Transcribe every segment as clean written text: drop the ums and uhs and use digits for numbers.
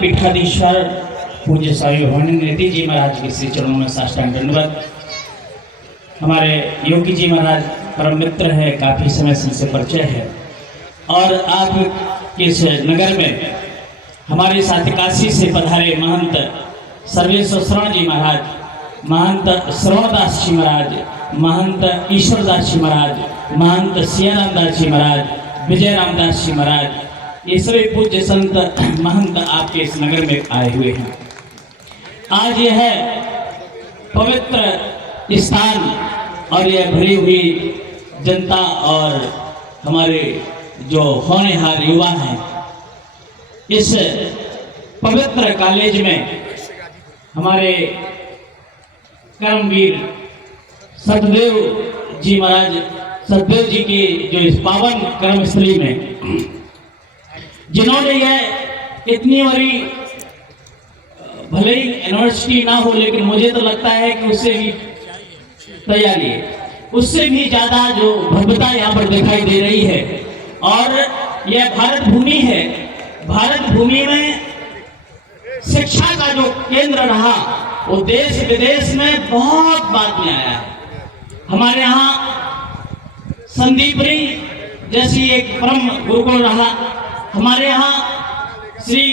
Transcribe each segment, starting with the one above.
पीठाधीश्वर पूज्य स्वामी भवानंद जी महाराज के श्री चरणों में साष्टांग दंडवत। हमारे योगी जी महाराज परम मित्र है, काफ़ी समय से उनसे परिचय है और आप के इस नगर में हमारे साथ काशी से पधारे महंत सर्वेश्वर शरण जी महाराज, महंत श्रवणदास जी महाराज, महंत ईश्वरदास जी महाराज, महंत सियारामदास जी महाराज, विजय रामदास जी महाराज, ये सभी पूज्य संत महंत आपके इस नगर में आए हुए हैं। आज यह पवित्र स्थान और यह भरी हुई जनता और हमारे जो होनहार युवा हैं, इस पवित्र कॉलेज में हमारे कर्मवीर सतदेव जी महाराज, सतदेव जी की जो इस पावन कर्मस्थली में जिन्होंने यह इतनी बड़ी, भले ही यूनिवर्सिटी ना हो लेकिन मुझे तो लगता है कि उससे भी तैयारी है, उससे भी ज़्यादा जो भव्यता यहाँ पर दिखाई दे रही है। और यह भारत भूमि है, भारत भूमि में शिक्षा का जो केंद्र रहा वो देश विदेश में बहुत बाद में आया है। हमारे यहाँ संदीपरी जैसी एक परम गुरुकुल रहा, हमारे यहाँ श्री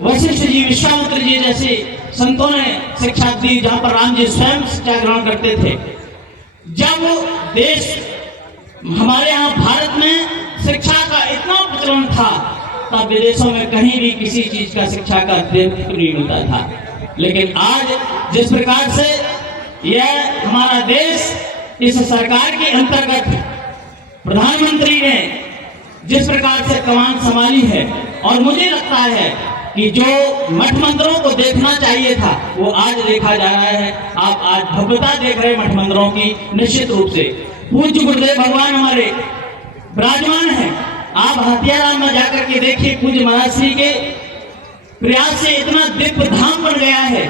वशिष्ठ जी, विश्वामित्र जी जैसे संतों ने शिक्षा दी, जहाँ पर राम जी स्वयं शिक्षा ग्रहण करते थे। जब देश हमारे यहाँ भारत में शिक्षा का इतना प्रचलन था, तब विदेशों में कहीं भी किसी चीज का शिक्षा का देखने नहीं मिलता था। लेकिन आज जिस प्रकार से यह हमारा देश इस सरकार के अंतर्गत प्रधानमंत्री ने जिस प्रकार से कमान संभाली है, और मुझे लगता है कि जो मठ मंदिरों को देखना चाहिए था वो आज देखा जा रहा है। आप आज भव्यता देख रहे हैं मठ मंदिरों की, निश्चित रूप से पूज्य गुरुदेव भगवान हमारे विराजमान हैं। आप हथियाराम में जाकर के देखिए, पूज्य महाराज श्री के प्रयास से इतना दिव्य धाम बन गया है।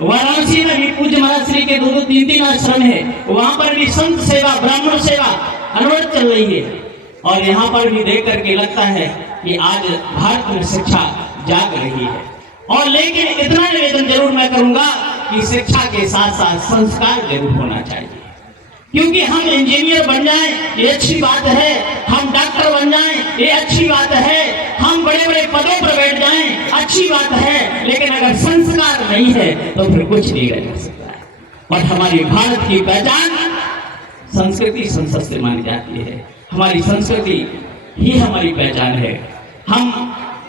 वाराणसी में भी पूज्य महाराज श्री के 2-3 आश्रम है, वहां पर भी संत सेवा, ब्राह्मण सेवा अनवरत चल रही है। और यहाँ पर भी देख करके लगता है कि आज भारत में शिक्षा जाग रही है। और लेकिन इतना निवेदन जरूर मैं करूंगा कि शिक्षा के साथ साथ संस्कार जरूर होना चाहिए, क्योंकि हम इंजीनियर बन जाएं ये अच्छी बात है, हम डॉक्टर बन जाएं ये अच्छी बात है, हम बड़े बड़े पदों पर बैठ जाएं अच्छी बात है, लेकिन अगर संस्कार नहीं है तो फिर कुछ नहीं रह सकता है। और हमारी भारत की पहचान संस्कृति संसद से मानी जाती है। हमारी संस्कृति ही हमारी पहचान है। हम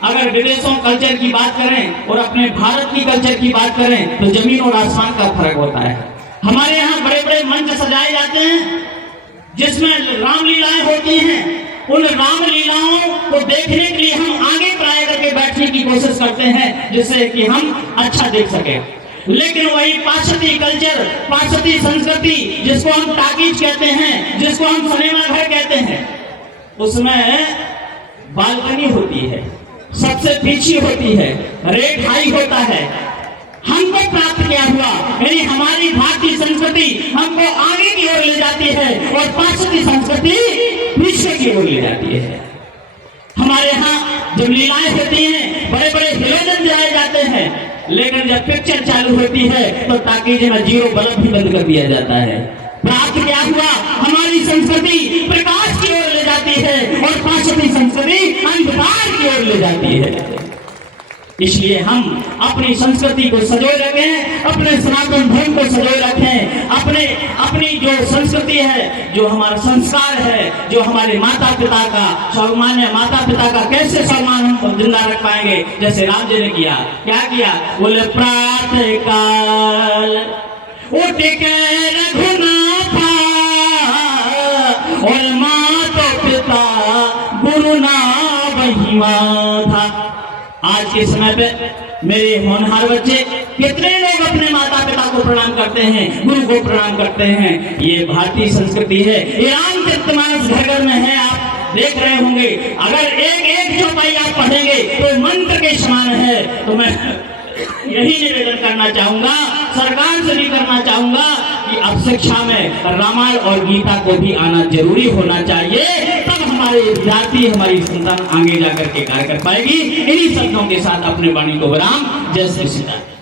अगर विदेशों कल्चर की बात करें और अपने भारत की कल्चर की बात करें तो जमीन और आसमान का फर्क होता है। हमारे यहाँ बड़े बड़े मंच सजाए जाते हैं जिसमें रामलीलाएं होती हैं। उन रामलीलाओं को देखने के लिए हम आगे प्राय करके बैठने की कोशिश करते हैं जिससे कि हम अच्छा देख सके। लेकिन वही पाश्चात्य कल्चर, पाश्चात्य संस्कृति जिसको हम टाकीज कहते हैं, जिसको हम सिनेमा घर कहते हैं, उसमें बालकनी होती है, सबसे पीछे होती है, रेट हाई होता है। हमको प्राप्त क्या हुआ, यानी हमारी भारतीय संस्कृति हमको आगे की ओर ले जाती है और पाश्चात्य संस्कृति पीछे की ओर ले जाती है। हमारे यहाँ जब लीलाएं होती हैं, बड़े बड़े हेलोजन जलाए जाते हैं, लेकिन जब पिक्चर चालू होती है तो ताकीज में 0 बल्ब भी बंद कर दिया जाता है। प्राप्त क्या हुआ, हमारी संस्कृति प्रकाश की ओर ले जाती है और पाश्चात्य संस्कृति अंधकार की ओर ले जाती है। इसलिए हम अपनी संस्कृति को संजोए रखें, अपने सनातन धर्म को संजोए रखें, अपनी जो संस्कृति है, जो हमारा संस्कार है, जो हमारे माता पिता का सम्मान है, माता पिता का कैसे सम्मान हम जिंदा रख पाएंगे। जैसे राम जी ने किया, क्या किया, बोले प्रातः काल उठ के रघुनाथा और माता पिता गुरु ना महिमा था। आज के समय पे मेरे होनहार बच्चे कितने लोग अपने माता पिता को प्रणाम करते हैं, गुरु को प्रणाम करते हैं। ये भारतीय संस्कृति है, ये रामचरितमानस घर घर में है, आप देख रहे होंगे। अगर एक चौपाई आप पढ़ेंगे तो मंत्र के समान है। तो मैं यही निवेदन करना चाहूंगा, सरकार से भी करना चाहूंगा कि अब शिक्षा में रामायण और गीता को भी आना जरूरी होना चाहिए। तब हमारे विद्यार्थी, हमारी संतान आगे जाकर के कार्य कर पाएगी। इन्हीं शब्दों के साथ अपने वाणी को विराम। जय श्री सीता।